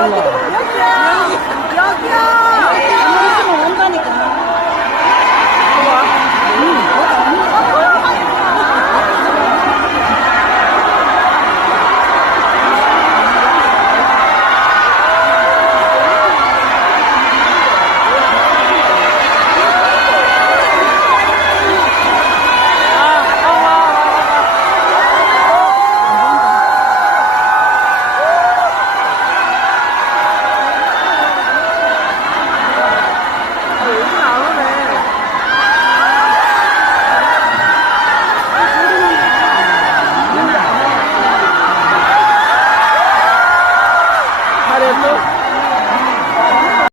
飘飘，不要， 어?